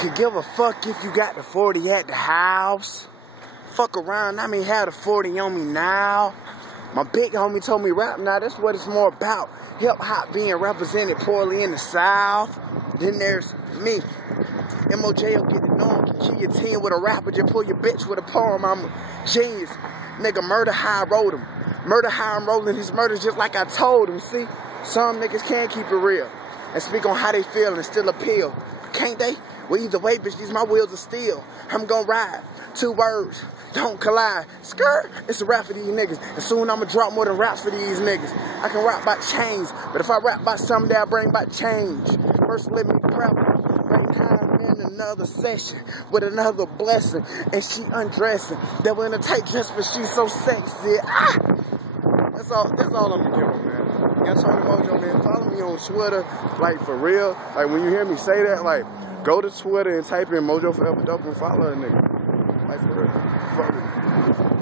Could give a fuck if you got the 40 at the house. Fuck around, I mean, have the 40 on me now. My big homie told me rap now, that's what it's more about. Hip hop being represented poorly in the South. Then there's me. MOJ will get to know him. Kill your team with a rapper, just pull your bitch with a poem. I'm a genius. Nigga, murder how I wrote him. Murder how I'm rolling his murders just like I told him. See, some niggas can't keep it real and speak on how they feel and still appeal. Can't they? Well, either way, bitch, these my wheels of steel. I'm gonna ride. 2 words, don't collide. Skirt, it's a rap for these niggas. And soon I'ma drop more than raps for these niggas. I can rap about change, but if I rap about something that I bring about change. First, let me prep. Right now I'm in another session with another blessing. And she undressing. That was in a tight dress, but she's so sexy. Ah! That's all I'm gonna give her, man. Got Tony Mojo, man. Follow me on Twitter, like for real. Like when you hear me say that, like go to Twitter and type in Mojo Forever Dope and follow a nigga. Like for real. Fuck it.